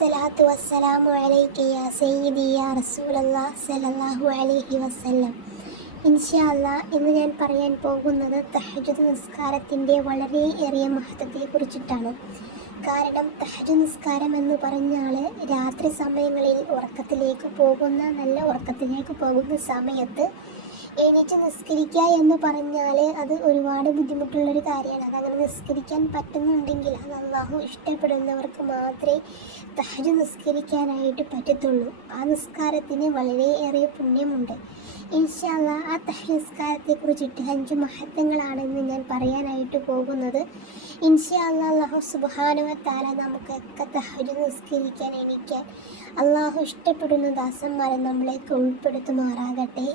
അസ്സലാത്തു വസ്സലാമു അലൈക യാ സയ്യിദി യാ റസൂലല്ലാഹ് സ്വല്ലല്ലാഹു അലൈഹി വസല്ലം. ഇൻഷാ അല്ലാഹ് ഇന്ന് ഞാൻ പറയാൻ പോകുന്നത് തഹജ്ജുദ് നിസ്കാരത്തിൻ്റെ വളരെയേറിയ മഹത്വത്തെക്കുറിച്ചിട്ടാണ്. കാരണം തഹജ്ജുദ് നിസ്കാരം എന്ന് പറഞ്ഞാൽ രാത്രി സമയങ്ങളിൽ നല്ല ഉറക്കത്തിലേക്ക് പോകുന്ന സമയത്ത് എണീറ്റ് നിസ്കരിക്കുക എന്ന് പറഞ്ഞാൽ അത് ഒരുപാട് ബുദ്ധിമുട്ടുള്ളൊരു കാര്യമാണ്. അതങ്ങനെ നിസ്കരിക്കാൻ പറ്റുന്നുണ്ടെങ്കിൽ അത് അള്ളാഹു ഇഷ്ടപ്പെടുന്നവർക്ക് മാത്രമേ തഹജ്ജുദ് നിസ്കരിക്കാനായിട്ട് പറ്റത്തുള്ളൂ. ആ നിസ്കാരത്തിന് വളരെയേറെ പുണ്യമുണ്ട്. ഇൻഷാ അല്ലാഹ് ആ തഹജ്ജുദ് നിസ്കാരത്തെക്കുറിച്ചിട്ട് 5 മഹത്വങ്ങളാണെന്ന് ഞാൻ പറയാനായിട്ട് പോകുന്നത്. ഇൻഷാ അല്ലാഹ് അല്ലാഹു സുബ്ഹാനഹു വ തആല നമുക്കൊക്കെ തഹജ്ജുദ് നിസ്കരിക്കാൻ എണീക്കാൻ അള്ളാഹു ഇഷ്ടപ്പെടുന്ന ദാസന്മാരെ നമ്മളെയൊക്കെ ഉൾപ്പെടുത്തുമാറാകട്ടെ.